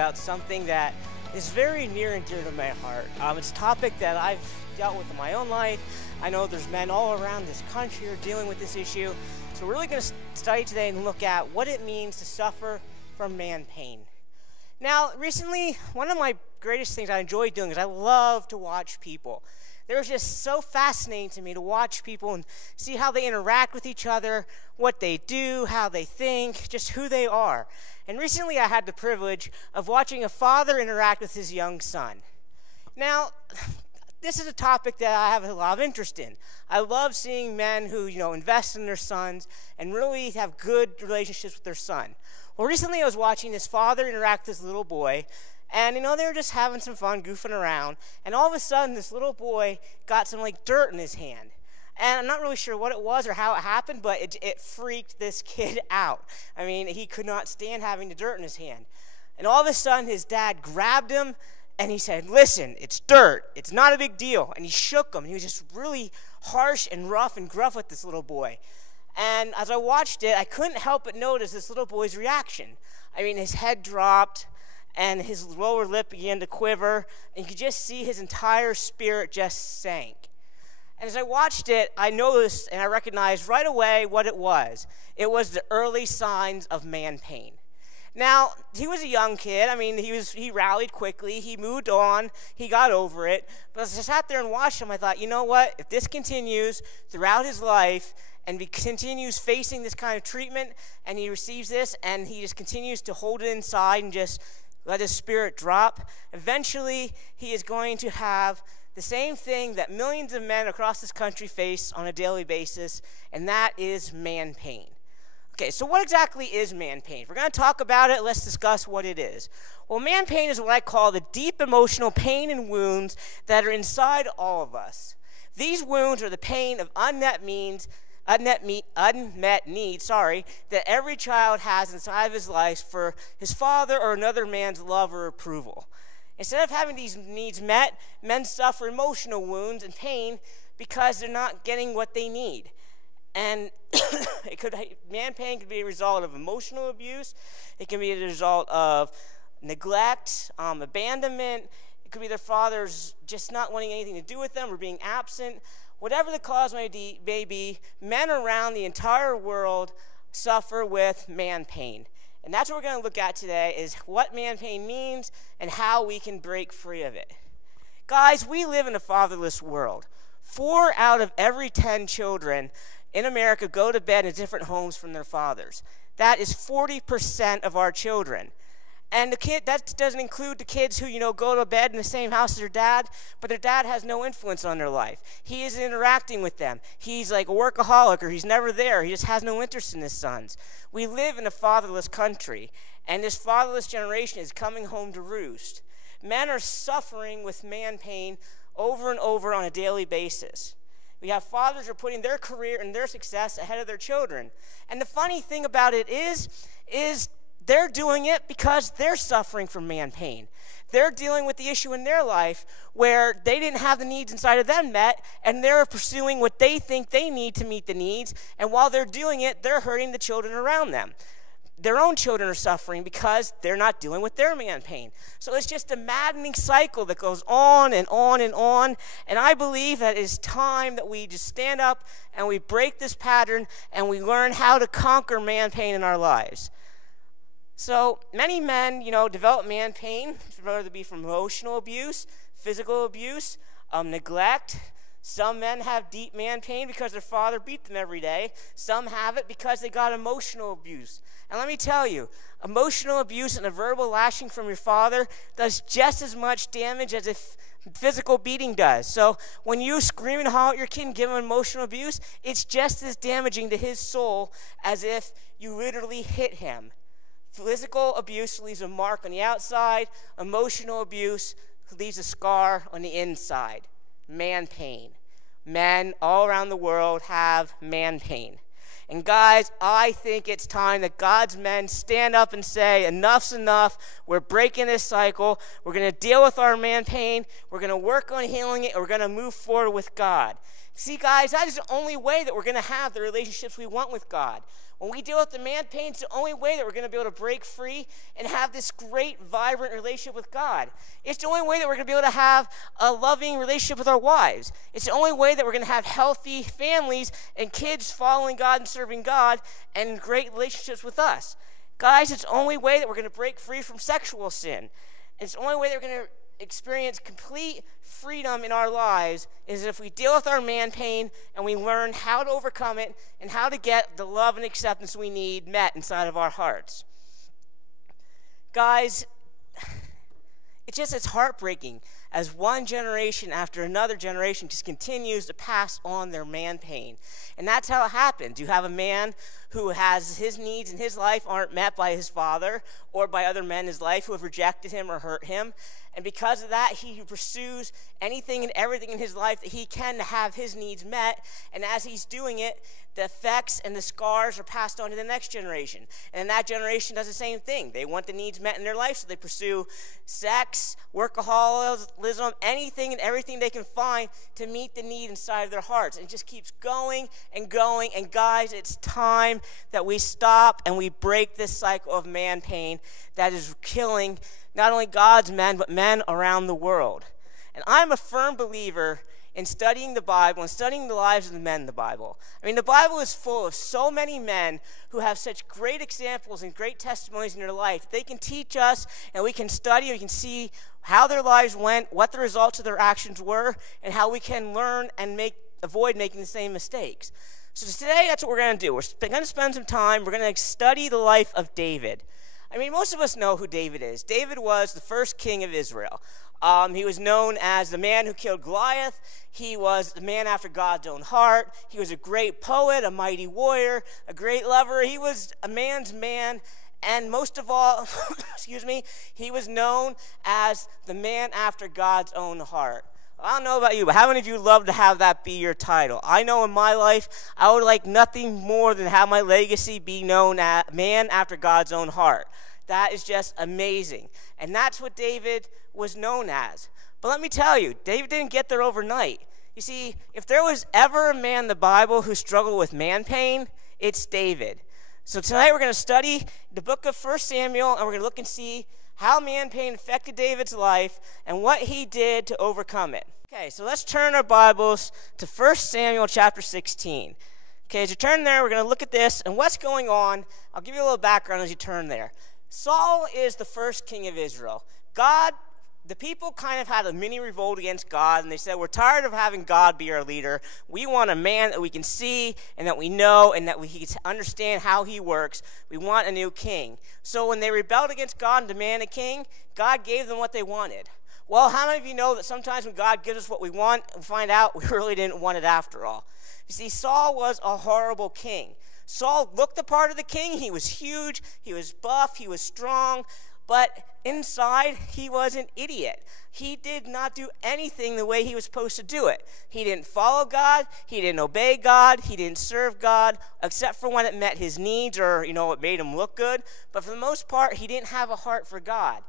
about something that is very near and dear to my heart. It's a topic that I've dealt with in my own life. I know there's men all around this country who are dealing with this issue. So we're really going to study today and look at what it means to suffer from man pain. Now, recently, one of my greatest things I enjoy doing is I love to watch people. They're just so fascinating to me to watch people and see how they interact with each other, what they do, how they think, just who they are. And recently I had the privilege of watching a father interact with his young son. Now, this is a topic that I have a lot of interest in. I love seeing men who, invest in their sons and really have good relationships with their son. Well, recently I was watching this father interact with this little boy, and they were just having some fun, goofing around, and all of a sudden this little boy got some dirt in his hand. And I'm not really sure what it was or how it happened, but it freaked this kid out. I mean, he could not stand having the dirt in his hand. And all of a sudden his dad grabbed him and he said, "Listen, it's dirt. It's not a big deal." And he shook him. He was just really harsh and rough and gruff with this little boy. And as I watched it, I couldn't help but notice this little boy's reaction. I mean, his head dropped and his lower lip began to quiver, and you could just see his entire spirit just sank. And as I watched it, I noticed and I recognized right away what it was. It was the early signs of man pain. Now, he was a young kid. I mean, he rallied quickly. He moved on. He got over it. But as I sat there and watched him, I thought, you know what? If this continues throughout his life and he continues facing this kind of treatment and he receives this and he just continues to hold it inside and just let his spirit drop, eventually he is going to have the same thing that millions of men across this country face on a daily basis, and that is man pain. Okay, so what exactly is man pain? If we're going to talk about it, let's discuss what it is. Well, man pain is what I call the deep emotional pain and wounds that are inside all of us. These wounds are the pain of unmet needs that every child has inside of his life for his father or another man's love or approval. Instead of having these needs met, men suffer emotional wounds and pain because they're not getting what they need. And man pain can be a result of emotional abuse. It can be a result of neglect, abandonment. It could be their fathers just not wanting anything to do with them or being absent. Whatever the cause may be, men around the entire world suffer with man pain. And that's what we're going to look at today, is what man pain means and how we can break free of it. Guys, we live in a fatherless world. 4 out of every 10 children in America go to bed in different homes from their fathers. That is 40% of our children. And that doesn't include the kids who, go to bed in the same house as their dad, but their dad has no influence on their life. He isn't interacting with them. He's like a workaholic, or he's never there. He just has no interest in his sons. We live in a fatherless country, and this fatherless generation is coming home to roost. Men are suffering with man pain over and over on a daily basis. We have fathers who are putting their career and their success ahead of their children. And the funny thing about it is they're doing it because they're suffering from man pain. They're dealing with the issue in their life where they didn't have the needs inside of them met, and they're pursuing what they think they need to meet the needs, and while they're doing it, they're hurting the children around them. Their own children are suffering because they're not dealing with their man pain. So it's just a maddening cycle that goes on and on and on, and I believe that it's time that we just stand up and we break this pattern and we learn how to conquer man pain in our lives. So many men, develop man pain, whether it be from emotional abuse, physical abuse, neglect. Some men have deep man pain because their father beat them every day. Some have it because they got emotional abuse. And let me tell you, emotional abuse and a verbal lashing from your father does just as much damage as if physical beating does. So when you scream and holler at your kid and give him emotional abuse, it's just as damaging to his soul as if you literally hit him. Physical abuse leaves a mark on the outside. Emotional abuse leaves a scar on the inside. Man pain. Men all around the world have man pain. And guys, I think it's time that God's men stand up and say, enough's enough. We're breaking this cycle. We're going to deal with our man pain. We're going to work on healing it. And we're going to move forward with God. See, guys, that is the only way that we're going to have the relationships we want with God. When we deal with the man pain, it's the only way that we're going to be able to break free and have this great, vibrant relationship with God. It's the only way that we're going to be able to have a loving relationship with our wives. It's the only way that we're going to have healthy families and kids following God and serving God and great relationships with us. Guys, it's the only way that we're going to break free from sexual sin. It's the only way that we're going to experience complete freedom in our lives is if we deal with our man pain and we learn how to overcome it and how to get the love and acceptance we need met inside of our hearts. Guys, it's heartbreaking as one generation after another generation just continues to pass on their man pain. And that's how it happens. You have a man who has his needs in his life aren't met by his father or by other men in his life who have rejected him or hurt him. And because of that, he pursues anything and everything in his life that he can to have his needs met. And as he's doing it, the effects and the scars are passed on to the next generation. And then that generation does the same thing. They want the needs met in their life, so they pursue sex, workaholism, anything and everything they can find to meet the need inside of their hearts. And it just keeps going and going. And guys, it's time that we stop and we break this cycle of man pain that is killing not only God's men, but men around the world. And I'm a firm believer in studying the Bible and studying the lives of the men in the Bible. I mean, the Bible is full of so many men who have such great examples and great testimonies in their life. They can teach us, and we can study, we can see how their lives went, what the results of their actions were, and how we can learn and avoid making the same mistakes. So today, that's what we're going to do. We're going to spend some time, we're going to study the life of David. I mean, most of us know who David is. David was the first king of Israel. He was known as the man who killed Goliath. He was the man after God's own heart. He was a great poet, a mighty warrior, a great lover. He was a man's man. And most of all, he was known as the man after God's own heart. I don't know about you, but how many of you love to have that be your title? I know in my life, I would like nothing more than have my legacy be known as man after God's own heart. That is just amazing. And that's what David was known as. But let me tell you, David didn't get there overnight. You see, if there was ever a man in the Bible who struggled with man pain, it's David. So tonight we're going to study the book of 1 Samuel, and we're going to look and see how man pain affected David's life and what he did to overcome it. Okay, so let's turn our Bibles to 1 Samuel chapter 16. Okay, as you turn there, we're going to look at this and what's going on. I'll give you a little background as you turn there. Saul is the first king of Israel. The people kind of had a mini revolt against God, and they said, we're tired of having God be our leader. We want a man that we can see and that we know and that we can understand how he works. We want a new king. So when they rebelled against God and demanded a king, God gave them what they wanted. Well, how many of you know that sometimes when God gives us what we want, we find out we really didn't want it after all? You see, Saul was a horrible king. Saul looked the part of the king. He was huge, he was buff, he was strong, but inside, he was an idiot. He did not do anything the way he was supposed to do it. He didn't follow God. He didn't obey God. He didn't serve God, except for when it met his needs or, it made him look good. But for the most part, he didn't have a heart for God.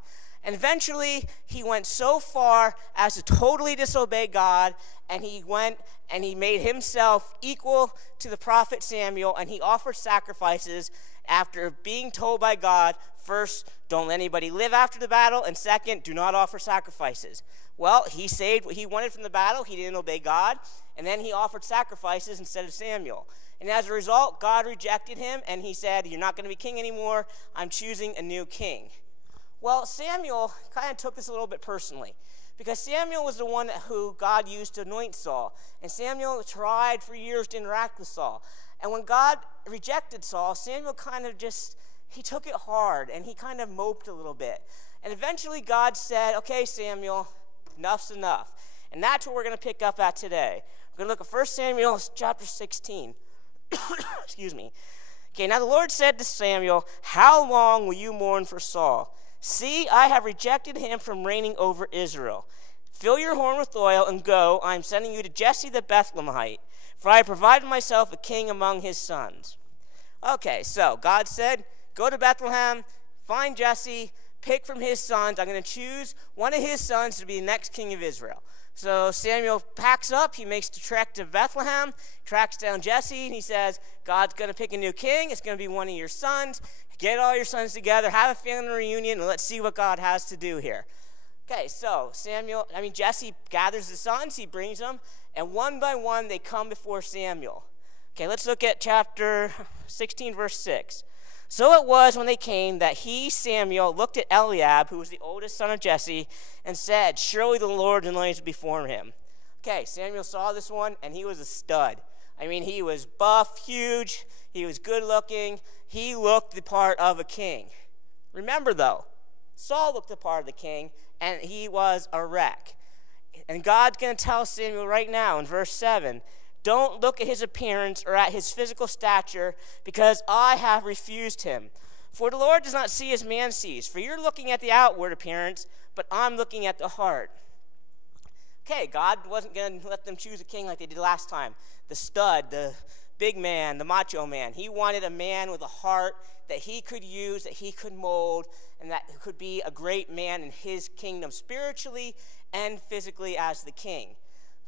And eventually, he went so far as to totally disobey God, and he went and he made himself equal to the prophet Samuel, and he offered sacrifices after being told by God, first, don't let anybody live after the battle, and second, do not offer sacrifices. Well, he saved what he wanted from the battle. He didn't obey God, and then he offered sacrifices instead of Samuel. And as a result, God rejected him, and he said, you're not going to be king anymore. I'm choosing a new king. Well, Samuel kind of took this a little bit personally, because Samuel was the one who God used to anoint Saul, and Samuel tried for years to interact with Saul. And when God rejected Saul, Samuel kind of he took it hard, and he kind of moped a little bit. And eventually God said, okay, Samuel, enough's enough. And that's what we're going to pick up at today. We're going to look at 1 Samuel chapter 16. Excuse me. Okay, now the Lord said to Samuel, how long will you mourn for Saul? See, I have rejected him from reigning over Israel. Fill your horn with oil and go. I am sending you to Jesse the Bethlehemite, for I have provided myself a king among his sons. Okay, so God said, go to Bethlehem, find Jesse, pick from his sons. I'm going to choose one of his sons to be the next king of Israel. So Samuel packs up. He makes the trek to Bethlehem, tracks down Jesse, and he says, God's going to pick a new king. It's going to be one of your sons. Get all your sons together, have a family reunion, and let's see what God has to do here. Okay, so Jesse gathers the sons. He brings them, and one by one they come before Samuel. Okay, let's look at chapter 16, verse 6. So it was when they came that he, Samuel, looked at Eliab, who was the oldest son of Jesse, and said, surely the Lord's anointed before him. Okay, Samuel saw this one, and he was a stud. He was buff, huge. He was good looking. He looked the part of a king. Remember, though, Saul looked the part of the king, and he was a wreck. And God's going to tell Samuel right now in verse 7, don't look at his appearance or at his physical stature, because I have refused him. For the Lord does not see as man sees. For you're looking at the outward appearance, but I'm looking at the heart. Okay, God wasn't going to let them choose a king like they did last time. The stud, the big man, the macho man. He wanted a man with a heart that he could use, that he could mold, and that could be a great man in his kingdom spiritually and physically as the king.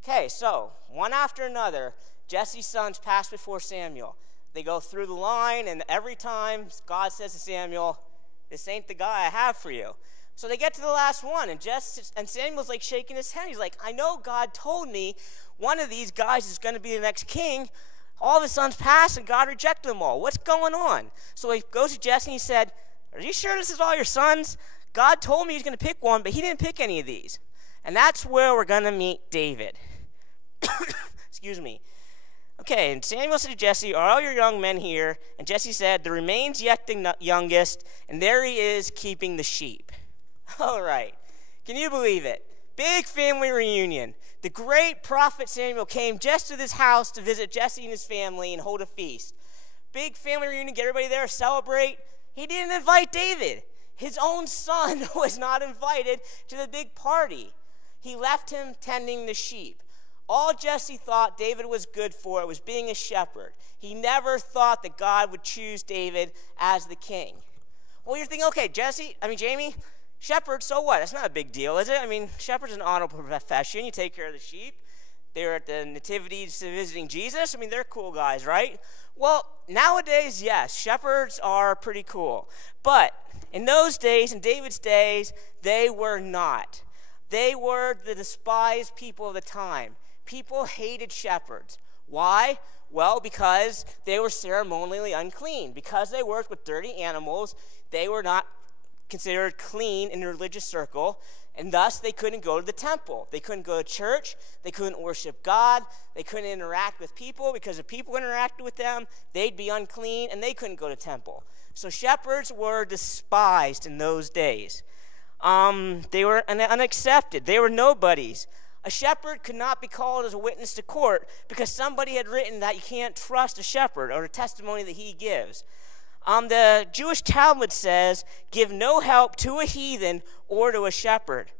Okay, so one after another, Jesse's sons pass before Samuel. They go through the line, and every time God says to Samuel, this ain't the guy I have for you. So they get to the last one, and Samuel's like shaking his head. He's like, I know God told me one of these guys is going to be the next king. All of his sons passed, and God rejected them all. What's going on? So he goes to Jesse, and he said, are you sure this is all your sons? God told me he's going to pick one, but he didn't pick any of these. And that's where we're going to meet David. Excuse me. Okay, and Samuel said to Jesse, are all your young men here? And Jesse said, there remains yet the youngest, and there he is keeping the sheep. All right. Can you believe it? Big family reunion. The great prophet Samuel came just to this house to visit Jesse and his family and hold a feast. Big family reunion, get everybody there, celebrate. He didn't invite David. His own son was not invited to the big party. He left him tending the sheep. All Jesse thought David was good for was being a shepherd. He never thought that God would choose David as the king. Well, you're thinking, okay, Jamie, shepherd, so what? That's not a big deal, is it? Shepherd's an honorable profession. You take care of the sheep. They were at the nativities visiting Jesus. They're cool guys, right? Well, nowadays, yes, shepherds are pretty cool. But in those days, in David's days, they were not. They were the despised people of the time. People hated shepherds. Why? Well, because they were ceremonially unclean. Because they worked with dirty animals, they were not considered clean in the religious circle, and thus they couldn't go to the temple. They couldn't go to church. They couldn't worship God. They couldn't interact with people, because if people interacted with them, they'd be unclean, and they couldn't go to temple. So shepherds were despised in those days. They were unaccepted. They were nobodies. A shepherd could not be called as a witness to court because somebody had written that you can't trust a shepherd or the testimony that he gives. The Jewish Talmud says, give no help to a heathen or to a shepherd.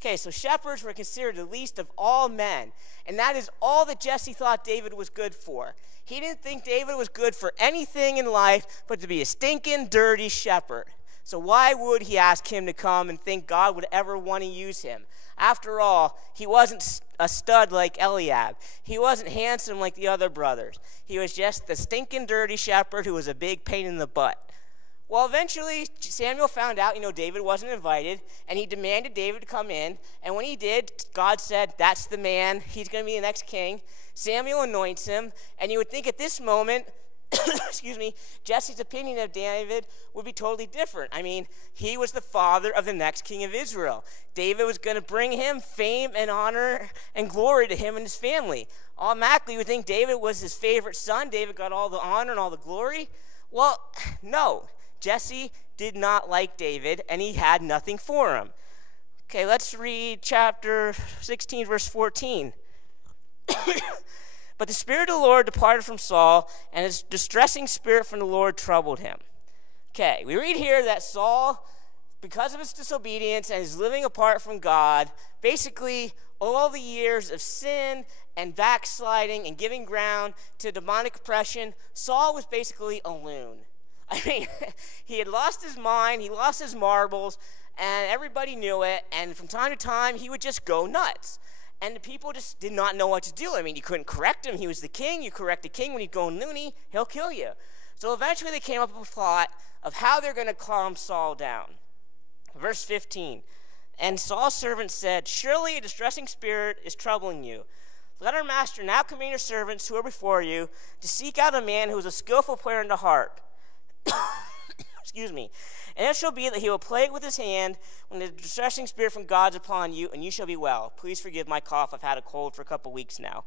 Okay, so shepherds were considered the least of all men, and that is all that Jesse thought David was good for. He didn't think David was good for anything in life but to be a stinking, dirty shepherd. So why would he ask him to come and think God would ever want to use him? After all, he wasn't a stud like Eliab. He wasn't handsome like the other brothers. He was just the stinking dirty shepherd who was a big pain in the butt. Well, eventually, Samuel found out, David wasn't invited, and he demanded David to come in. And when he did, God said, that's the man. He's going to be the next king. Samuel anoints him, and you would think at this moment, Jesse's opinion of David would be totally different. He was the father of the next king of Israel. David was going to bring him fame and honor and glory to him and his family. Automatically, you would think David was his favorite son. David got all the honor and all the glory. Well, no. Jesse did not like David, and he had nothing for him. Okay, let's read chapter 16, verse 14. But the Spirit of the Lord departed from Saul, and his distressing spirit from the Lord troubled him. Okay, we read here that Saul, because of his disobedience and his living apart from God, basically all the years of sin and backsliding and giving ground to demonic oppression, Saul was basically a loon. He had lost his mind, he lost his marbles, and everybody knew it, and from time to time, he would just go nuts. And the people just did not know what to do. I mean, you couldn't correct him. He was the king. You correct the king when he's going loony, he'll kill you. So eventually they came up with a plot of how they're going to calm Saul down. Verse 15. And Saul's servant said, surely a distressing spirit is troubling you. Let our master now command your servants who are before you to seek out a man who is a skillful player in the harp. Excuse me. And it shall be that he will play it with his hand when the distressing spirit from God is upon you, and you shall be well. Please forgive my cough. I've had a cold for a couple weeks now.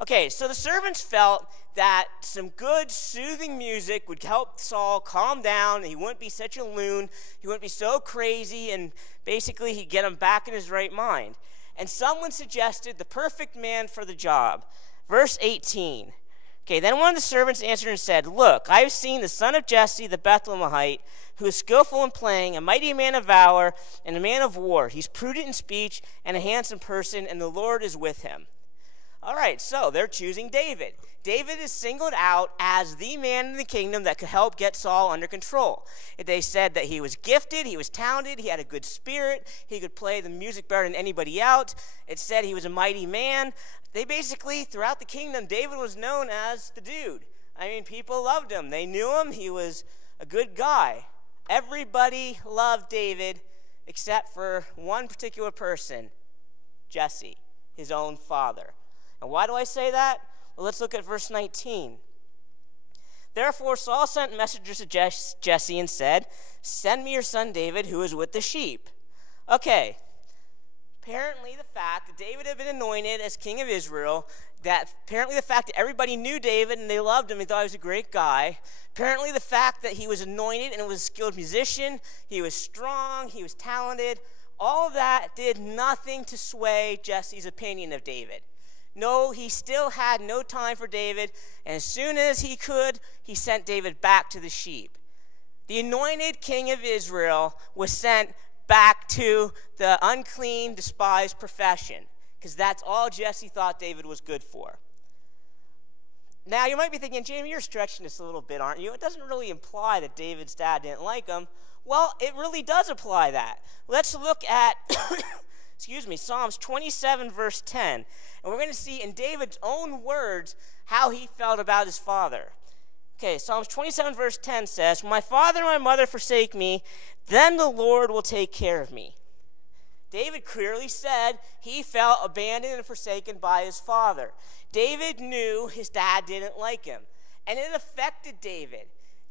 Okay, so the servants felt that some good, soothing music would help Saul calm down. He wouldn't be such a loon. He wouldn't be so crazy, and basically he'd get him back in his right mind. And someone suggested the perfect man for the job. Verse 18. Okay, then one of the servants answered and said, look, I have seen the son of Jesse, the Bethlehemite, who is skillful in playing, a mighty man of valor, and a man of war. He's prudent in speech and a handsome person, and the Lord is with him. All right, so they're choosing David. David is singled out as the man in the kingdom that could help get Saul under control. They said that he was gifted, he was talented, he had a good spirit, he could play the music better than anybody else. It said he was a mighty man. They basically, throughout the kingdom, David was known as the dude. I mean, people loved him. They knew him. He was a good guy. Everybody loved David except for one particular person, Jesse, his own father. And why do I say that? Well, let's look at verse 19. Therefore Saul sent messengers to Jesse and said, send me your son David, who is with the sheep. Okay. Apparently the fact that David had been anointed as king of Israel, apparently the fact that everybody knew David and they loved him and thought he was a great guy, apparently the fact that he was anointed and was a skilled musician, he was strong, he was talented, all of that did nothing to sway Jesse's opinion of David. No, he still had no time for David, and as soon as he could, he sent David back to the sheep. The anointed king of Israel was sent back to the unclean, despised profession, because that's all Jesse thought David was good for. Now, you might be thinking, Jamie, you're stretching this a little bit, aren't you? It doesn't really imply that David's dad didn't like him. Well, it really does apply that. Let's look at Psalms 27, verse 10. And we're going to see in David's own words how he felt about his father. Okay, Psalms 27, verse 10 says, when my father and my mother forsake me, then the Lord will take care of me. David clearly said he felt abandoned and forsaken by his father. David knew his dad didn't like him, and it affected David.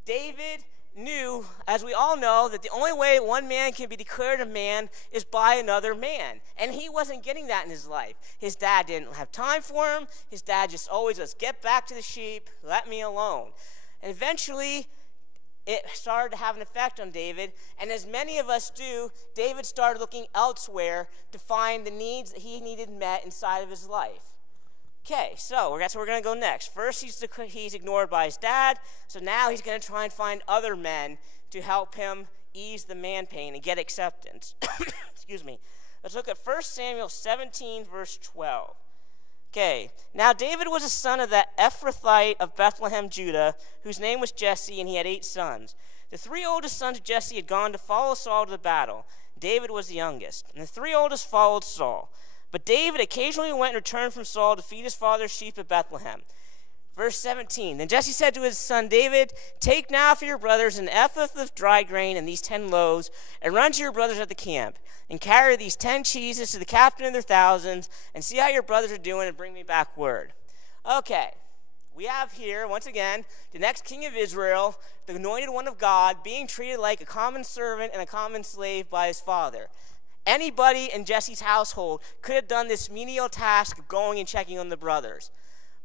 David knew, as we all know, that the only way one man can be declared a man is by another man. And he wasn't getting that in his life. His dad didn't have time for him. His dad just always was, get back to the sheep, let me alone. And eventually, it started to have an effect on David. And as many of us do, David started looking elsewhere to find the needs that he needed met inside of his life. Okay, so that's where we're going to go next. First, he's ignored by his dad, so now he's going to try and find other men to help him ease the man pain and get acceptance. Excuse me. Let's look at 1 Samuel 17, verse 12. Okay, now David was a son of the Ephrathite of Bethlehem, Judah, whose name was Jesse, and he had 8 sons. The 3 oldest sons of Jesse had gone to follow Saul to the battle. David was the youngest, and the 3 oldest followed Saul. But David occasionally went and returned from Saul to feed his father's sheep at Bethlehem. Verse 17, then Jesse said to his son David, take now for your brothers an ephah of dry grain and these 10 loaves, and run to your brothers at the camp, and carry these 10 cheeses to the captain of their thousands, and see how your brothers are doing, and bring me back word. Okay, we have here, once again, the next king of Israel, the anointed one of God, being treated like a common servant and a common slave by his father. Anybody in Jesse's household could have done this menial task of going and checking on the brothers.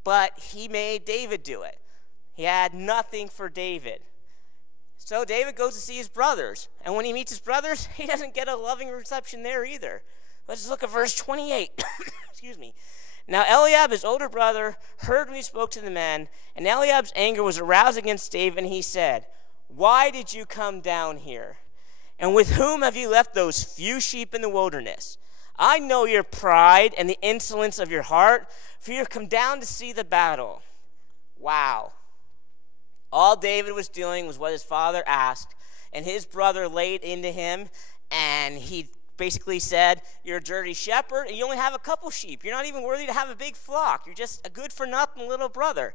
But he made David do it. He had nothing for David. So David goes to see his brothers. And when he meets his brothers, he doesn't get a loving reception there either. Let's look at verse 28. Excuse me. Now Eliab, his older brother, heard when he spoke to the men. And Eliab's anger was aroused against David, and he said, why did you come down here? And with whom have you left those few sheep in the wilderness? I know your pride and the insolence of your heart, for you have come down to see the battle. Wow. All David was doing was what his father asked, and his brother laid into him, and he basically said, you're a dirty shepherd and you only have a couple sheep. You're not even worthy to have a big flock. You're just a good-for-nothing little brother.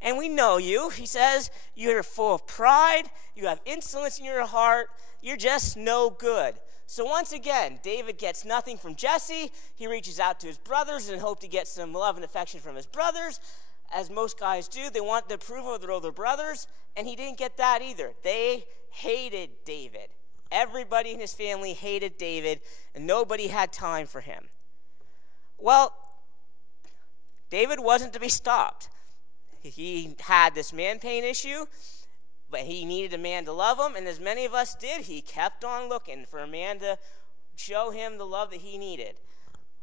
And we know you. He says, you're full of pride. You have insolence in your heart. You're just no good. So once again, David gets nothing from Jesse. He reaches out to his brothers in hope to get some love and affection from his brothers. As most guys do, they want the approval of their older brothers, and he didn't get that either. They hated David. Everybody in his family hated David, and nobody had time for him. Well, David wasn't to be stopped. He had this Manpain issue, but he needed a man to love him, and as many of us did, he kept on looking for a man to show him the love that he needed.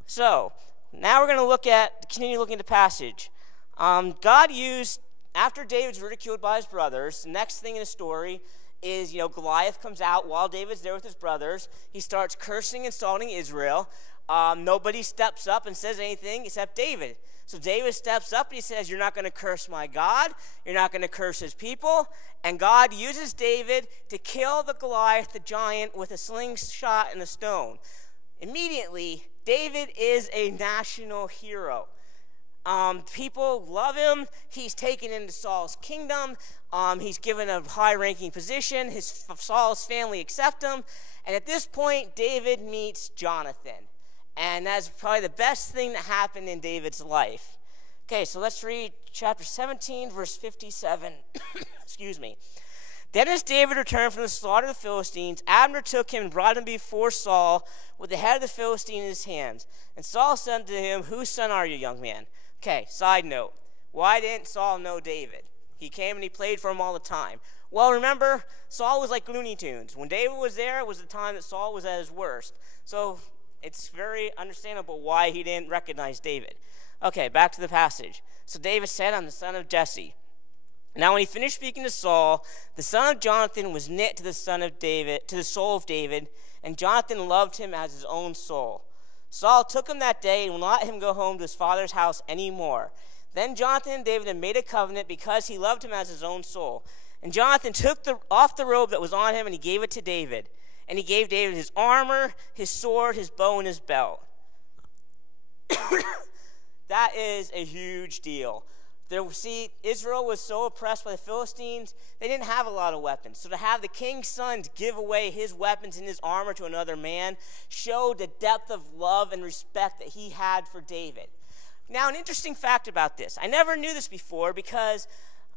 So, now we're going to continue looking at the passage. God used, after David's ridiculed by his brothers, the next thing in the story is, Goliath comes out while David's there with his brothers. He starts cursing and insulting Israel. Nobody steps up and says anything except David. So David steps up and he says, you're not going to curse my God. You're not going to curse his people. And God uses David to kill the Goliath, the giant, with a slingshot and a stone. Immediately, David is a national hero. People love him. He's taken into Saul's kingdom. He's given a high-ranking position. Saul's family accept him. And at this point, David meets Jonathan. And that's probably the best thing that happened in David's life. Okay, so let's read chapter 17, verse 57. Excuse me. Then as David returned from the slaughter of the Philistines, Abner took him and brought him before Saul with the head of the Philistine in his hands. And Saul said to him, whose son are you, young man? Okay, side note. Why didn't Saul know David? He came and he played for him all the time. Well, remember, Saul was like Looney Tunes. When David was there, it was the time that Saul was at his worst. So it's very understandable why he didn't recognize David. Okay, back to the passage. So David said, I'm the son of Jesse. Now when he finished speaking to Saul, the son of Jonathan was knit to the son of David, to the soul of David, and Jonathan loved him as his own soul. Saul took him that day and would not let him go home to his father's house any more. Then Jonathan and David had made a covenant because he loved him as his own soul. And Jonathan took off the robe that was on him and he gave it to David. And he gave David his armor, his sword, his bow, and his belt. That is a huge deal. Israel was so oppressed by the Philistines, they didn't have a lot of weapons. So to have the king's son give away his weapons and his armor to another man showed the depth of love and respect that he had for David. Now, an interesting fact about this. I never knew this before because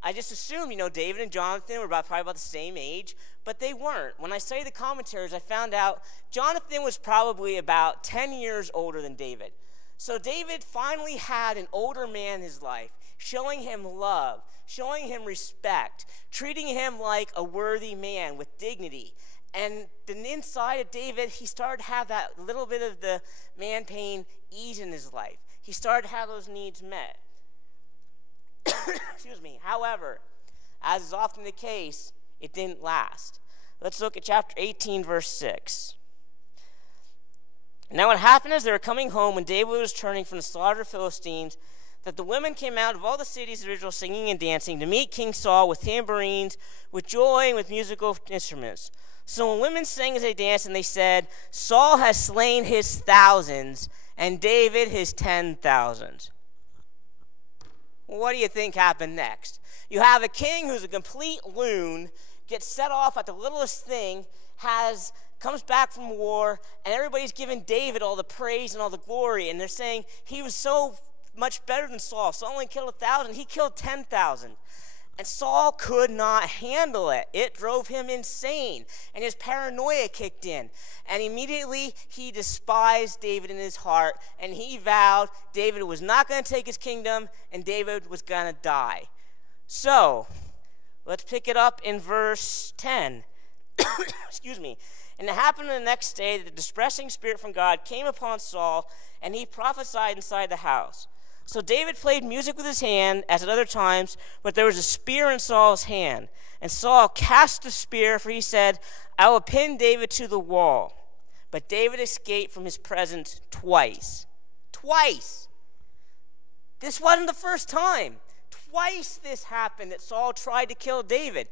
I just assumed, David and Jonathan were probably about the same age, but they weren't. When I studied the commentaries, I found out Jonathan was probably about 10 years older than David. So David finally had an older man in his life, showing him love, showing him respect, treating him like a worthy man with dignity. And then inside of David, he started to have that little bit of the Manpain ease in his life. He started to have those needs met. Excuse me. However, as is often the case, it didn't last. Let's look at chapter 18, verse 6. Now it happened as they were coming home when David was returning from the slaughter of the Philistines, that the women came out of all the cities of Israel singing and dancing to meet King Saul with tambourines, with joy, and with musical instruments. So when women sang as they danced, and they said, Saul has slain his thousands, and David his 10,000s. What do you think happened next? You have a king who's a complete loon, gets set off at the littlest thing, comes back from war, and everybody's giving David all the praise and all the glory, and they're saying he was so much better than Saul. Saul only killed 1,000. He killed 10,000. And Saul could not handle it. It drove him insane, and his paranoia kicked in. And immediately he despised David in his heart, and he vowed David was not going to take his kingdom, and David was going to die. So, let's pick it up in verse 10. Excuse me. And it happened the next day that the distressing spirit from God came upon Saul, and he prophesied inside the house. So David played music with his hand, as at other times, but there was a spear in Saul's hand. And Saul cast the spear, for he said, I will pin David to the wall. But David escaped from his presence twice. Twice! This wasn't the first time. Twice this happened that Saul tried to kill David.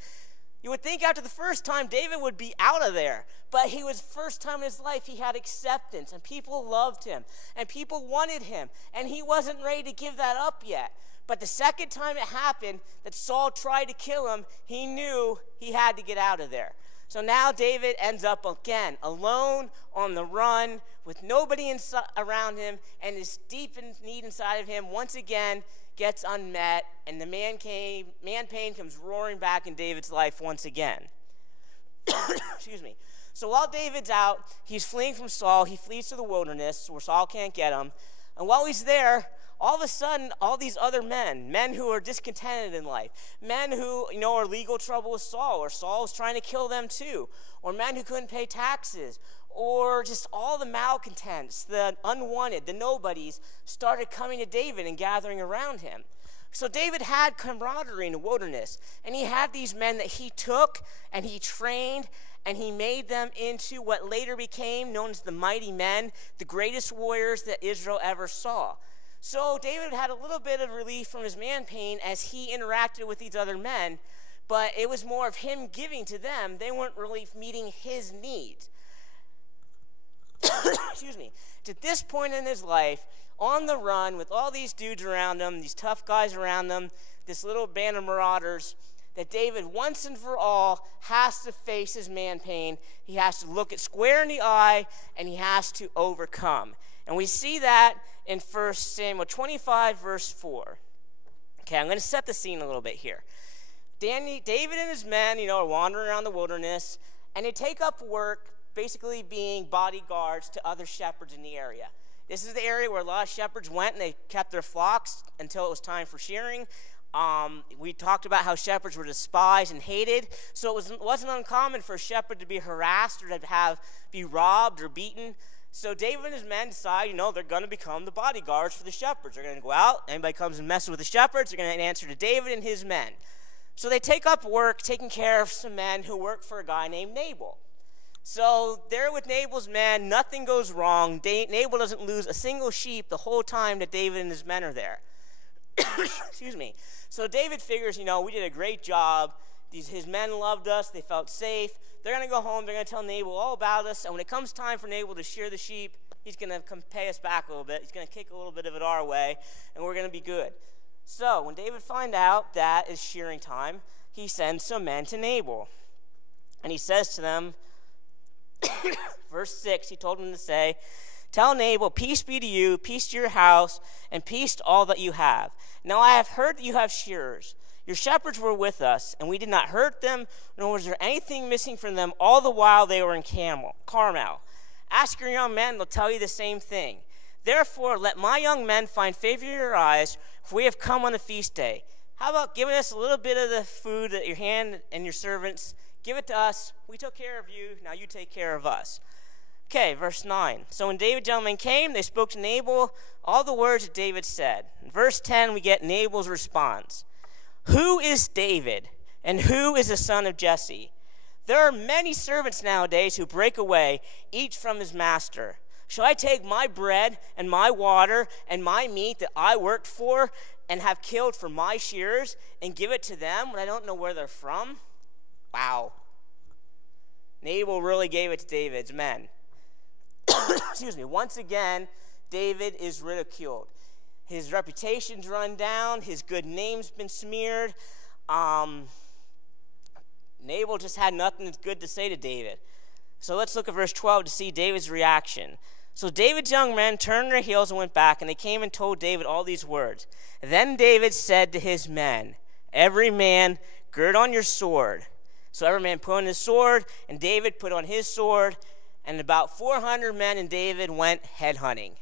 You would think after the first time, David would be out of there. But he was first time in his life, he had acceptance, and people loved him, and people wanted him, and he wasn't ready to give that up yet. But the second time it happened that Saul tried to kill him, he knew he had to get out of there. So now David ends up again, alone, on the run, with nobody around him, and his deep need inside of him once again gets unmet, and the man-pain comes roaring back in David's life once again. Excuse me. So while David's out, he's fleeing from Saul. He flees to the wilderness where Saul can't get him. And while he's there, all of a sudden, all these other men who are discontented in life, men who, are legal trouble with Saul, or Saul was trying to kill them too, or men who couldn't pay taxes, or just all the malcontents, the unwanted, the nobodies, started coming to David and gathering around him. So David had camaraderie in the wilderness, and he had these men that he took and he trained, and he made them into what later became known as the mighty men, the greatest warriors that Israel ever saw. So David had a little bit of relief from his man-pain as he interacted with these other men, but it was more of him giving to them. They weren't really meeting his needs. Excuse me. At this point in his life, on the run with all these dudes around him, these tough guys around him, this little band of marauders, that David once and for all has to face his man-pain. He has to look it square in the eye, and he has to overcome. And we see that in 1 Samuel 25, verse 4. Okay, I'm going to set the scene a little bit here. David and his men, are wandering around the wilderness, and they take up work basically being bodyguards to other shepherds in the area. This is the area where a lot of shepherds went, and they kept their flocks until it was time for shearing. We talked about how shepherds were despised and hated, so it wasn't uncommon for a shepherd to be harassed or to be robbed or beaten. So David and his men decide, they're going to become the bodyguards for the shepherds. They're going to go out. Anybody comes and messes with the shepherds, they're going to answer to David and his men. So they take up work taking care of some men who work for a guy named Nabal. So they're with Nabal's men. Nothing goes wrong. Nabal doesn't lose a single sheep the whole time that David and his men are there. Excuse me. So David figures, we did a great job. His men loved us. They felt safe. They're going to go home. They're going to tell Nabal all about us. And when it comes time for Nabal to shear the sheep, he's going to come pay us back a little bit. He's going to kick a little bit of it our way, and we're going to be good. So when David finds out that is shearing time, he sends some men to Nabal. And he says to them, verse 6, he told them to say, "Tell Nabal, peace be to you, peace to your house, and peace to all that you have. Now I have heard that you have shearers. Your shepherds were with us, and we did not hurt them, nor was there anything missing from them all the while they were in Carmel. Ask your young men, they'll tell you the same thing. Therefore, let my young men find favor in your eyes, for we have come on the feast day. How about giving us a little bit of the food that your hand and your servants, give it to us. We took care of you, now you take care of us." Okay, verse 9. So when David's young men came, they spoke to Nabal all the words that David said. In verse 10, we get Nabal's response. "Who is David, and who is the son of Jesse? There are many servants nowadays who break away, each from his master. Shall I take my bread and my water and my meat that I worked for and have killed for my shearers and give it to them when I don't know where they're from?" Wow. Nabal really gave it to David's men. Excuse me. Once again, David is ridiculed. His reputation's run down. His good name's been smeared. Nabal just had nothing good to say to David. So let's look at verse 12 to see David's reaction. So David's young men turned their heels and went back, and they came and told David all these words. Then David said to his men, "Every man gird on your sword." So every man put on his sword, and David put on his sword, and about 400 men and David went headhunting.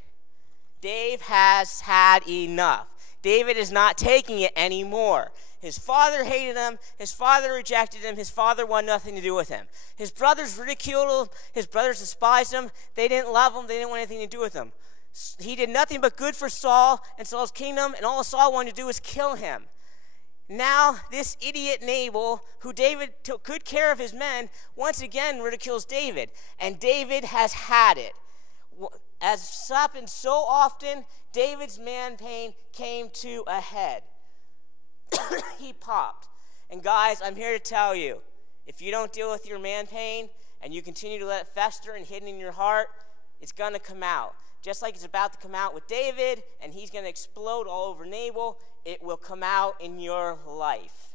Dave has had enough. David is not taking it anymore. His father hated him. His father rejected him. His father wanted nothing to do with him. His brothers ridiculed him. His brothers despised him. They didn't love him. They didn't want anything to do with him. He did nothing but good for Saul and Saul's kingdom, and all Saul wanted to do was kill him. Now, this idiot Nabal, who David took good care of his men, once again ridicules David. And David has had it. As happened so often, David's man-pain came to a head. He popped. And guys, I'm here to tell you, If you don't deal with your man pain and you continue to let it fester and hidden in your heart, it's going to come out. Just like it's about to come out with David, and he's going to explode all over Nabal, it will come out in your life.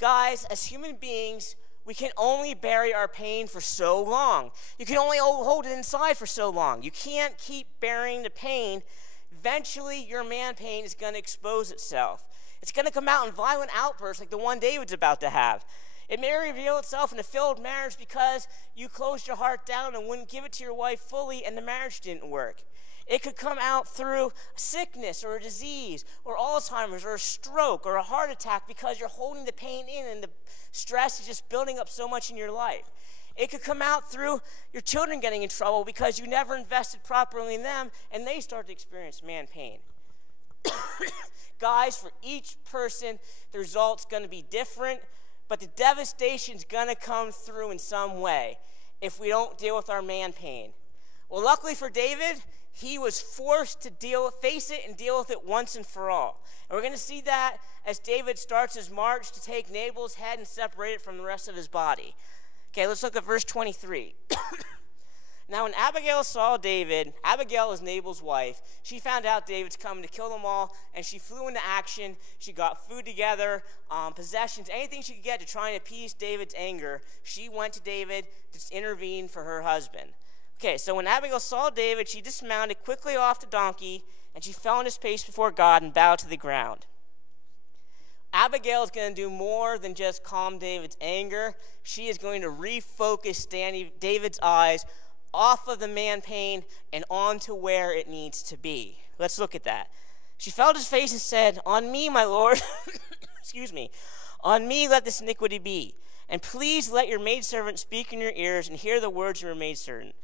Guys, as human beings, we can only bury our pain for so long. You can only hold it inside for so long. You can't keep burying the pain. Eventually, your man pain is going to expose itself. It's going to come out in violent outbursts like the one David's about to have. It may reveal itself in a failed marriage because you closed your heart down and wouldn't give it to your wife fully and the marriage didn't work. It could come out through sickness or a disease or Alzheimer's or a stroke or a heart attack because you're holding the pain in and the stress is just building up so much in your life. It could come out through your children getting in trouble because you never invested properly in them and they start to experience man pain. Guys, for each person, the result's going to be different, but the devastation's going to come through in some way if we don't deal with our man pain. Well, luckily for David, he was forced to face it and deal with it once and for all. And we're going to see that as David starts his march to take Nabal's head and separate it from the rest of his body. Okay, let's look at verse 23. Now, when Abigail saw David, Abigail is Nabal's wife, she found out David's coming to kill them all, and she flew into action. She got food together, possessions, anything she could get to try and appease David's anger. She went to David to intervene for her husband. Okay, so when Abigail saw David, she dismounted quickly off the donkey, and she fell on his face before God and bowed to the ground. Abigail is going to do more than just calm David's anger. She is going to refocus David's eyes off of the man pain and onto where it needs to be. Let's look at that. She fell to his face and said, "On me, my Lord," excuse me, "on me let this iniquity be. And please let your maidservant speak in your ears and hear the words of your maidservant.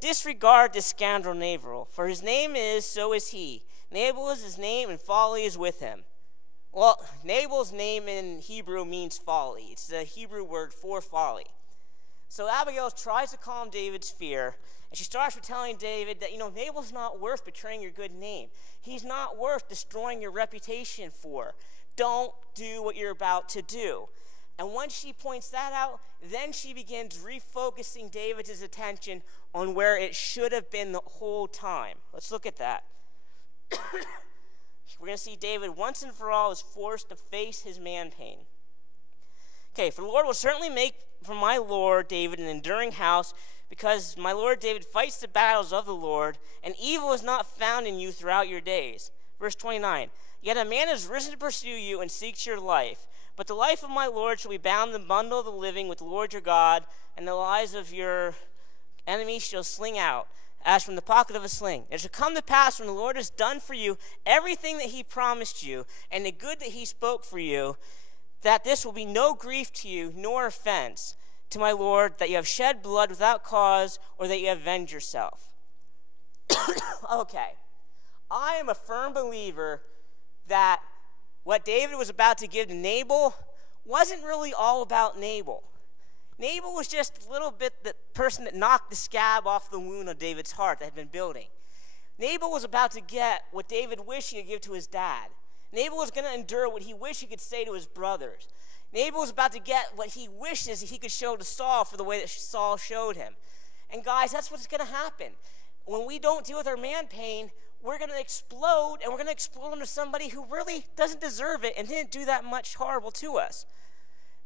Disregard this scoundrel Nabal, for his name is, so is he. Nabal is his name, and folly is with him." Well, Nabal's name in Hebrew means folly. It's the Hebrew word for folly. So Abigail tries to calm David's fear, and she starts with telling David that, Nabal's not worth betraying your good name. He's not worth destroying your reputation for. Don't do what you're about to do. And once she points that out, then she begins refocusing David's attention on where it should have been the whole time. Let's look at that. We're going to see David once and for all is forced to face his man pain. Okay, for the Lord will certainly make for my Lord David an enduring house, because my Lord David fights the battles of the Lord, and evil is not found in you throughout your days. Verse 29, yet a man has risen to pursue you and seeks your life. But the life of my Lord shall be bound in the bundle of the living with the Lord your God, and the lives of your enemies shall sling out, as from the pocket of a sling. It shall come to pass when the Lord has done for you everything that he promised you, and the good that he spoke for you, that this will be no grief to you, nor offense to my Lord, that you have shed blood without cause, or that you have avenged yourself. Okay, I am a firm believer that what David was about to give to Nabal wasn't really all about Nabal. Nabal was just a little bit the person that knocked the scab off the wound of David's heart that had been building. Nabal was about to get what David wished he could give to his dad. Nabal was going to endure what he wished he could say to his brothers. Nabal was about to get what he wishes he could show to Saul for the way that Saul showed him. And guys, that's what's going to happen. When we don't deal with our man pain, we're going to explode, and we're going to explode into somebody who really doesn't deserve it and didn't do that much horrible to us.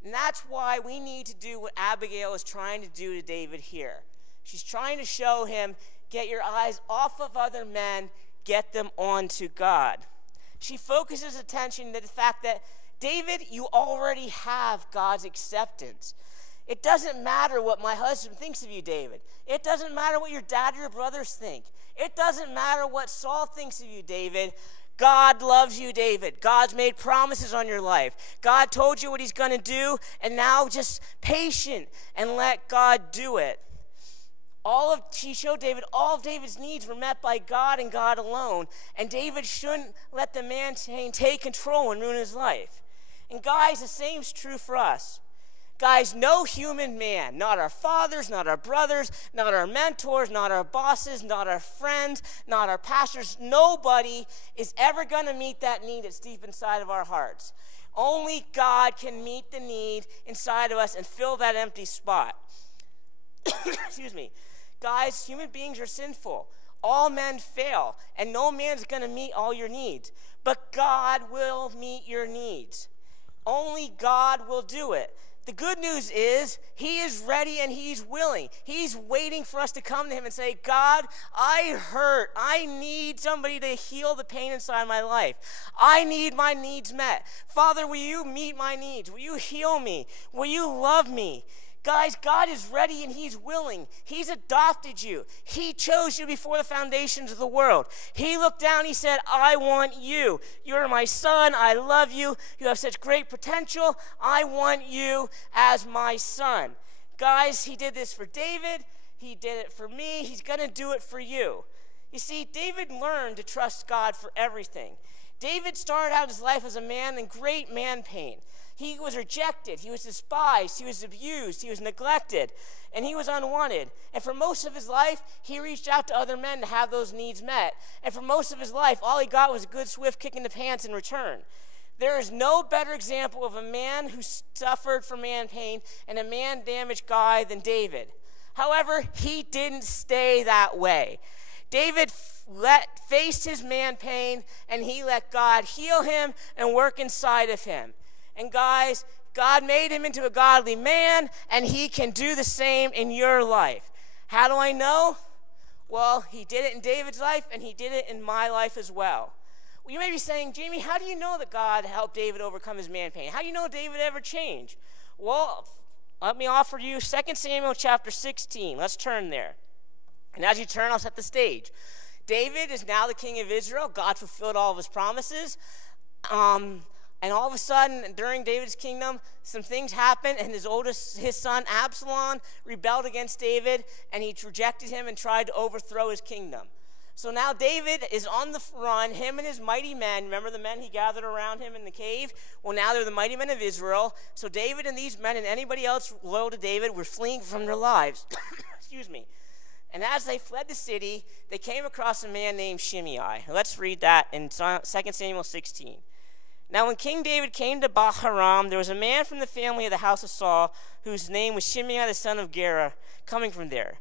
And that's why we need to do what Abigail is trying to do to David here. She's trying to show him, get your eyes off of other men, get them onto God. She focuses attention to the fact that, David, you already have God's acceptance. It doesn't matter what my husband thinks of you, David. It doesn't matter what your dad or your brothers think. It doesn't matter what Saul thinks of you, David. God loves you, David. God's made promises on your life. God told you what he's going to do, and now just patient and let God do it. She showed David all of David's needs were met by God and God alone, and David shouldn't let the man take control and ruin his life. And guys, the same's true for us. Guys, no human man, not our fathers, not our brothers, not our mentors, not our bosses, not our friends, not our pastors, nobody is ever going to meet that need that's deep inside of our hearts. Only God can meet the need inside of us and fill that empty spot. Excuse me. Guys, human beings are sinful. All men fail, and no man's going to meet all your needs. But God will meet your needs. Only God will do it. The good news is he is ready and he's willing. He's waiting for us to come to him and say, God, I hurt. I need somebody to heal the pain inside my life. I need my needs met. Father, will you meet my needs? Will you heal me? Will you love me? Guys, God is ready and he's willing. He's adopted you. He chose you before the foundations of the world. He looked down, he said, I want you. You're my son. I love you. You have such great potential. I want you as my son. Guys, he did this for David. He did it for me. He's going to do it for you. You see, David learned to trust God for everything. David started out his life as a man in great Manpain. He was rejected, he was despised, he was abused, he was neglected, and he was unwanted. And for most of his life, he reached out to other men to have those needs met. And for most of his life, all he got was a good swift kick in the pants in return. There is no better example of a man who suffered from man pain and a man-damaged guy than David. However, he didn't stay that way. David faced his man pain, and he let God heal him and work inside of him. And guys, God made him into a godly man, and he can do the same in your life. How do I know? Well, he did it in David's life, and he did it in my life as well. Well, you may be saying, Jamie, how do you know that God helped David overcome his man pain? How do you know David ever changed? Well, let me offer you 2 Samuel chapter 16. Let's turn there. And as you turn, I'll set the stage. David is now the king of Israel. God fulfilled all of his promises. And all of a sudden, during David's kingdom, some things happened, and his son Absalom rebelled against David, and he rejected him and tried to overthrow his kingdom. So now David is on the run, him and his mighty men. Remember the men he gathered around him in the cave? Well, now they're the mighty men of Israel. So David and these men and anybody else loyal to David were fleeing from their lives. Excuse me. And as they fled the city, they came across a man named Shimei. Let's read that in 2 Samuel 16. Now when King David came to Baal-haram, there was a man from the family of the house of Saul, whose name was Shimei the son of Gera, coming from there.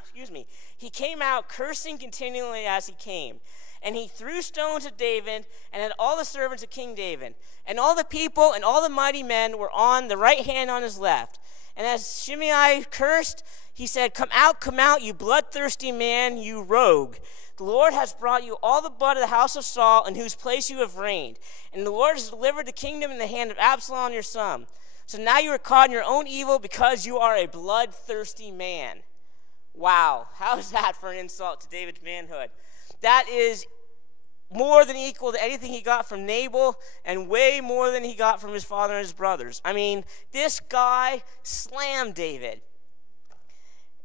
Excuse me. He came out cursing continually as he came. And he threw stones at David and at all the servants of King David. And all the people and all the mighty men were on the right hand on his left. And as Shimei cursed, he said, come out, you bloodthirsty man, you rogue. The Lord has brought you all the blood of the house of Saul, in whose place you have reigned. And the Lord has delivered the kingdom in the hand of Absalom your son. So now you are caught in your own evil because you are a bloodthirsty man. Wow, how is that for an insult to David's manhood? That is more than equal to anything he got from Nabal and way more than he got from his father and his brothers. I mean, this guy slammed David.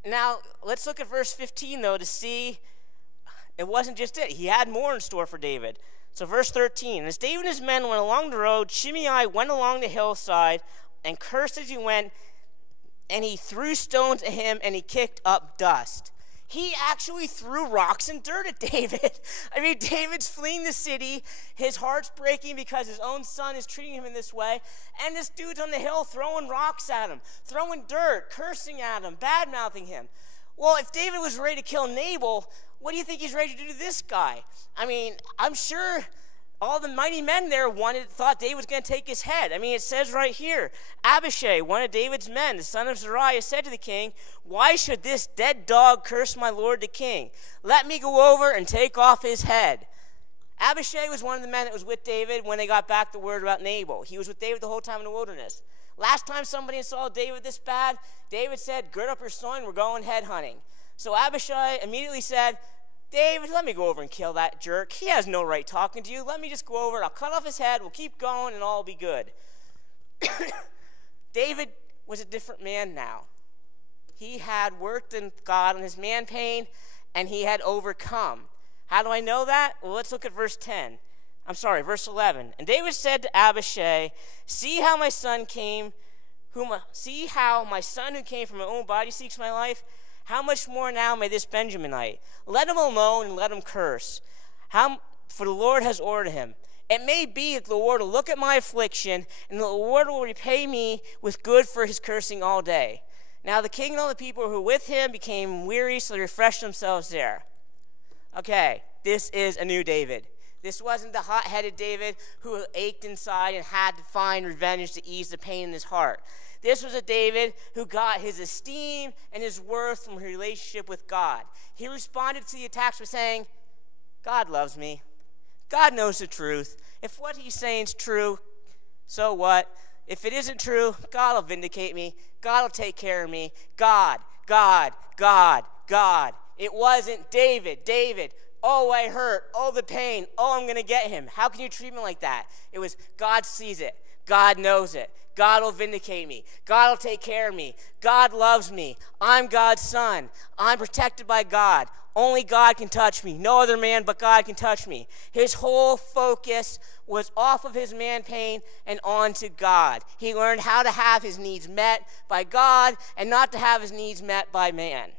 Now, let's look at verse 15, though, to see it wasn't just it. He had more in store for David. So verse 13, as David and his men went along the road, Shimei went along the hillside and cursed as he went, and he threw stones at him, and he kicked up dust. He actually threw rocks and dirt at David. I mean, David's fleeing the city. His heart's breaking because his own son is treating him in this way. And this dude's on the hill throwing rocks at him, throwing dirt, cursing at him, bad-mouthing him. Well, if David was ready to kill Nabal, what do you think he's ready to do to this guy? I mean, I'm sure all the mighty men there thought David was going to take his head. I mean, it says right here, Abishai, one of David's men, the son of Zeruiah, said to the king, why should this dead dog curse my lord the king? Let me go over and take off his head. Abishai was one of the men that was with David when they got back the word about Nabal. He was with David the whole time in the wilderness. Last time somebody saw David this bad, David said, gird up your son, we're going head hunting. So Abishai immediately said, David, let me go over and kill that jerk. He has no right talking to you. Let me just go over. I'll cut off his head. We'll keep going, and all will be good. David was a different man now. He had worked in God on his man pain, and he had overcome. How do I know that? Well, let's look at verse 11. And David said to Abishai, see how my son who came from my own body seeks my life? How much more now may this Benjaminite? Let him alone and let him curse. For the Lord has ordered him. It may be that the Lord will look at my affliction, and the Lord will repay me with good for his cursing all day. Now the king and all the people who were with him became weary, so they refreshed themselves there. Okay, this is a new David. This wasn't the hot-headed David who ached inside and had to find revenge to ease the pain in his heart. This was a David who got his esteem and his worth from his relationship with God. He responded to the attacks by saying, God loves me. God knows the truth. If what he's saying is true, so what? If it isn't true, God will vindicate me. God will take care of me. God, God, God, God. It wasn't David. David. Oh, I hurt. Oh, the pain. Oh, I'm going to get him. How can you treat me like that? It was God sees it. God knows it. God will vindicate me. God will take care of me. God loves me. I'm God's son. I'm protected by God. Only God can touch me. No other man but God can touch me. His whole focus was off of his man pain and on to God. He learned how to have his needs met by God and not to have his needs met by man.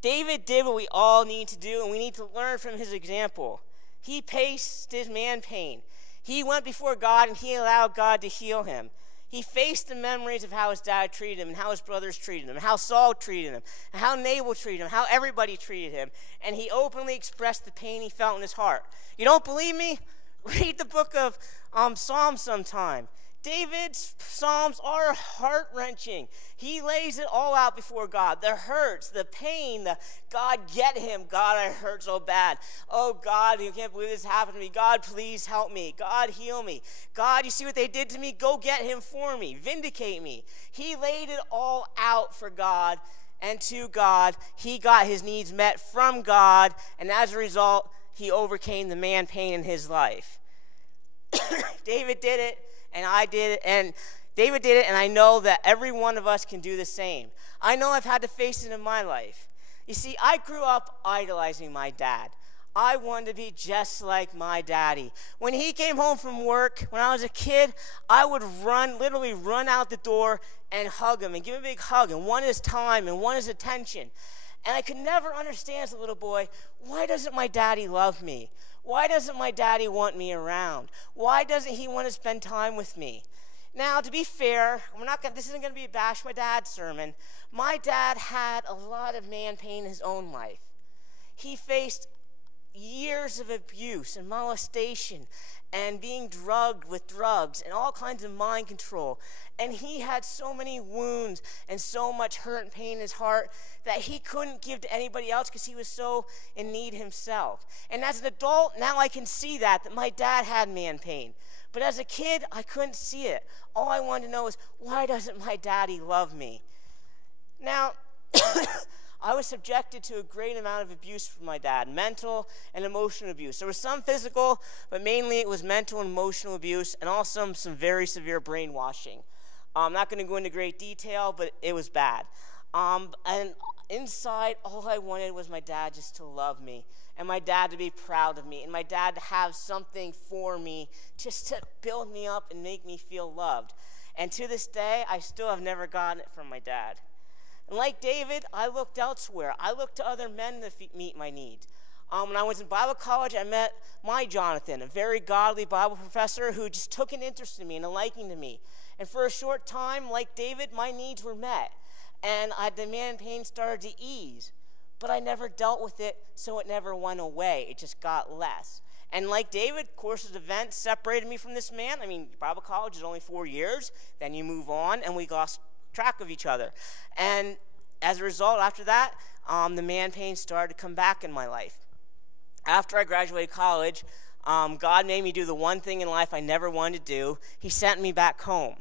David did what we all need to do, and we need to learn from his example. He faced his man pain. He went before God, and he allowed God to heal him. He faced the memories of how his dad treated him, and how his brothers treated him, and how Saul treated him, and how Nabal treated him, how everybody treated him. And he openly expressed the pain he felt in his heart. You don't believe me? Read the book of Psalms sometime. David's Psalms are heart-wrenching. He lays it all out before God. The hurts, the pain, the God get him. God, I hurt so bad. Oh, God, you can't believe this happened to me. God, please help me. God, heal me. God, you see what they did to me? Go get him for me. Vindicate me. He laid it all out for God and to God. He got his needs met from God, and as a result, he overcame the man pain in his life. David did it. And I did it, and David did it, and I know that every one of us can do the same. I know I've had to face it in my life. You see, I grew up idolizing my dad. I wanted to be just like my daddy. When he came home from work, when I was a kid, I would literally run out the door and hug him and give him a big hug and want his time and want his attention. And I could never understand as a little boy, why doesn't my daddy love me? Why doesn't my daddy want me around? Why doesn't he want to spend time with me? Now, to be fair, this isn't going to be a bash my dad's sermon. My dad had a lot of man pain in his own life. He faced years of abuse and molestation and being drugged with drugs and all kinds of mind control. And he had so many wounds and so much hurt and pain in his heart that he couldn't give to anybody else because he was so in need himself. And as an adult, now I can see that my dad had man pain. But as a kid, I couldn't see it. All I wanted to know is, why doesn't my daddy love me? Now, I was subjected to a great amount of abuse from my dad, mental and emotional abuse. There was some physical, but mainly it was mental and emotional abuse, and also some very severe brainwashing. I'm not going to go into great detail, but it was bad. And inside, all I wanted was my dad just to love me, and my dad to be proud of me, and my dad to have something for me just to build me up and make me feel loved. And to this day, I still have never gotten it from my dad. And like David, I looked elsewhere. I looked to other men to meet my needs. When I was in Bible college, I met my Jonathan, a very godly Bible professor who just took an interest in me and a liking to me. And for a short time, like David, my needs were met. And the man pain started to ease. But I never dealt with it, so it never went away. It just got less. And like David, course of events separated me from this man. I mean, Bible college is only 4 years. Then you move on, and we lost track of each other. And as a result, after that, the man pain started to come back in my life. After I graduated college, God made me do the one thing in life I never wanted to do. He sent me back home.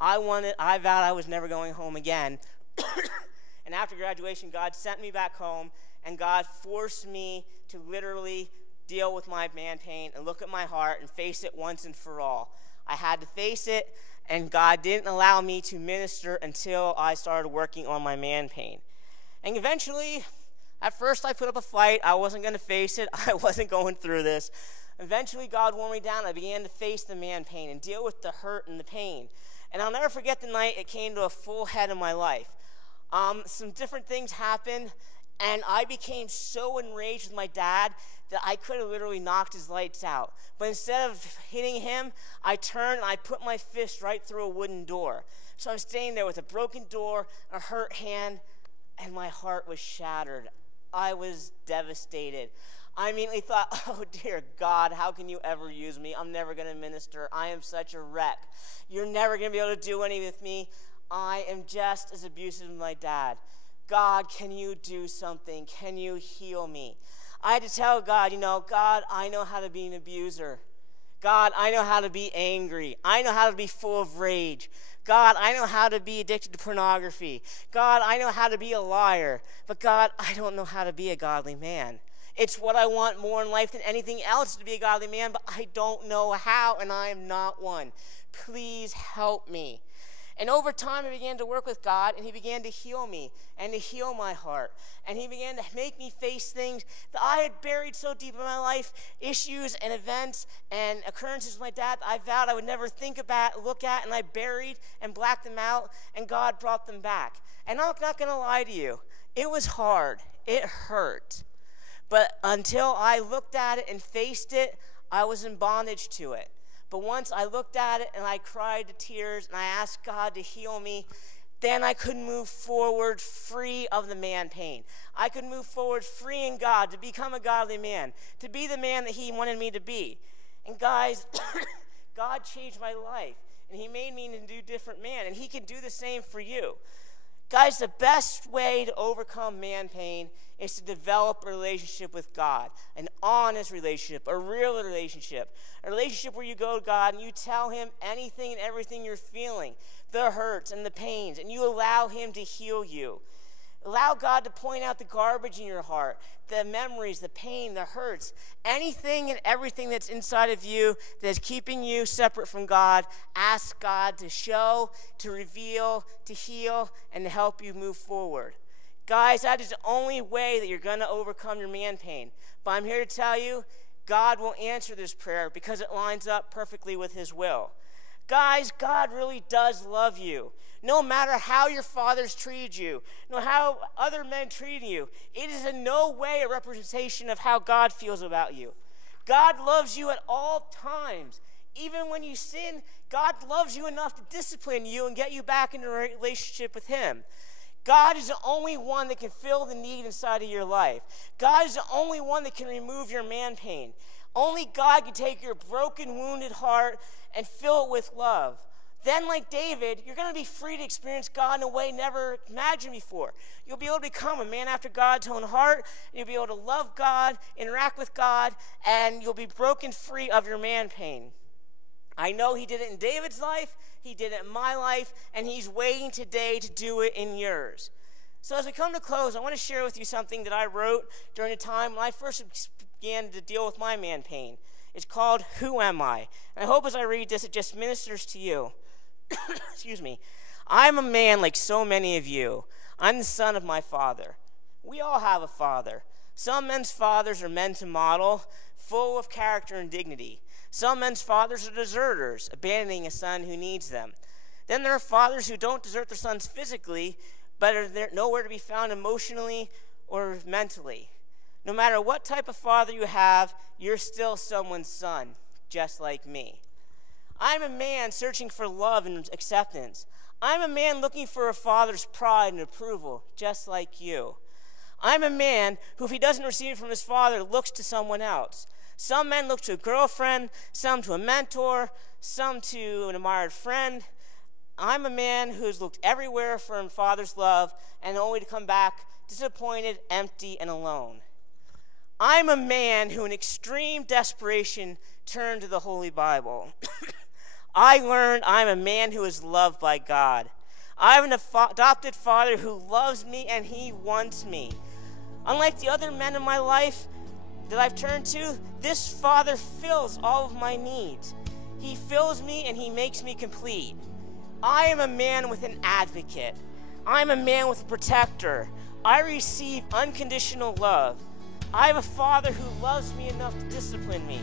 I vowed I was never going home again. And after graduation, God sent me back home, and God forced me to literally deal with my man pain and look at my heart and face it once and for all. I had to face it, and God didn't allow me to minister until I started working on my man pain. And eventually, at first I put up a fight. I wasn't going to face it. I wasn't going through this. Eventually, God wore me down. I began to face the man pain and deal with the hurt and the pain. And I'll never forget the night it came to a full head in my life. Some different things happened, and I became so enraged with my dad that I could have literally knocked his lights out. But instead of hitting him, I turned and I put my fist right through a wooden door. So I'm standing there with a broken door, a hurt hand, and my heart was shattered. I was devastated. I immediately thought, oh dear God, how can you ever use me? I'm never going to minister. I am such a wreck. You're never going to be able to do anything with me. I am just as abusive as my dad. God, can you do something? Can you heal me? I had to tell God, God, I know how to be an abuser. God, I know how to be angry. I know how to be full of rage. God, I know how to be addicted to pornography. God, I know how to be a liar. But God, I don't know how to be a godly man. It's what I want more in life than anything else, to be a godly man, but I don't know how, and I am not one. Please help me. And over time, I began to work with God, and he began to heal me and to heal my heart. And he began to make me face things that I had buried so deep in my life, issues and events and occurrences with my dad that I vowed I would never think about, look at, and I buried and blacked them out, and God brought them back. And I'm not going to lie to you. It was hard. It hurt. But until I looked at it and faced it, I was in bondage to it. But once I looked at it and I cried to tears and I asked God to heal me, then I could move forward free of the man pain. I could move forward free in God to become a godly man, to be the man that he wanted me to be. And guys, God changed my life, and he made me into a different man, and he can do the same for you. Guys, the best way to overcome man pain is to develop a relationship with God, an honest relationship, a real relationship, a relationship where you go to God and you tell him anything and everything you're feeling, the hurts and the pains, and you allow him to heal you. Allow God to point out the garbage in your heart, the memories, the pain, the hurts, anything and everything that's inside of you that's keeping you separate from God. Ask God to show, to reveal, to heal, and to help you move forward. Guys, that is the only way that you're going to overcome your man pain. But I'm here to tell you, God will answer this prayer because it lines up perfectly with his will. Guys, God really does love you. No matter how your fathers treated you, no matter how other men treated you, it is in no way a representation of how God feels about you. God loves you at all times. Even when you sin, God loves you enough to discipline you and get you back into a relationship with him. God is the only one that can fill the need inside of your life. God is the only one that can remove your man pain. Only God can take your broken, wounded heart and fill it with love. Then, like David, you're going to be free to experience God in a way never imagined before. You'll be able to become a man after God's own heart. And you'll be able to love God, interact with God, and you'll be broken free of your man pain. I know he did it in David's life, he did it in my life, and he's waiting today to do it in yours. So as we come to close, I want to share with you something that I wrote during the time when I first began to deal with my man pain. It's called, Who Am I? And I hope as I read this, it just ministers to you. Excuse me. I'm a man like so many of you. I'm the son of my father. We all have a father. Some men's fathers are men to model, full of character and dignity. Some men's fathers are deserters, abandoning a son who needs them. Then there are fathers who don't desert their sons physically, but are there nowhere to be found emotionally or mentally. No matter what type of father you have, you're still someone's son, just like me. I'm a man searching for love and acceptance. I'm a man looking for a father's pride and approval, just like you. I'm a man who, if he doesn't receive it from his father, looks to someone else. Some men look to a girlfriend, some to a mentor, some to an admired friend. I'm a man who's looked everywhere for a father's love and only to come back disappointed, empty, and alone. I'm a man who, in extreme desperation, turned to the Holy Bible. I learned I'm a man who is loved by God. I have an adopted father who loves me and he wants me. Unlike the other men in my life that I've turned to, this father fills all of my needs. He fills me and he makes me complete. I am a man with an advocate. I'm a man with a protector. I receive unconditional love. I have a father who loves me enough to discipline me.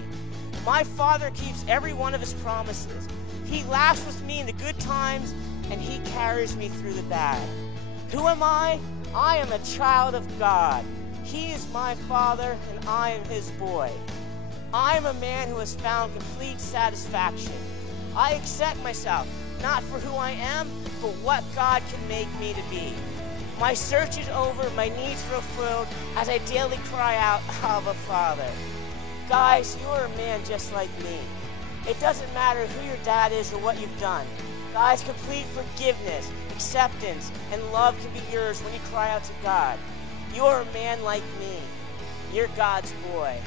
My father keeps every one of his promises. He laughs with me in the good times, and he carries me through the bad. Who am I? I am a child of God. He is my father, and I am his boy. I am a man who has found complete satisfaction. I accept myself, not for who I am, but what God can make me to be. My search is over, my needs are fulfilled, as I daily cry out, Abba, Father. Guys, you are a man just like me. It doesn't matter who your dad is or what you've done. Guys, complete forgiveness, acceptance, and love can be yours when you cry out to God. You are a man like me. You're God's boy.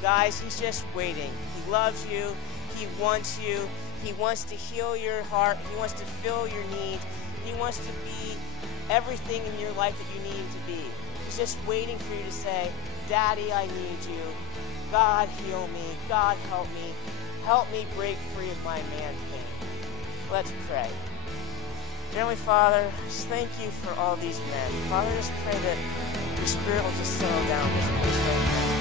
Guys, he's just waiting. He loves you. He wants you. He wants to heal your heart. He wants to fill your needs. He wants to be everything in your life that you need him to be. He's just waiting for you to say, Daddy, I need you. God, heal me. God, help me. Help me break free of my man pain. Let's pray. Heavenly Father, just thank you for all these men. Father, just pray that your Spirit will just settle down this place right now.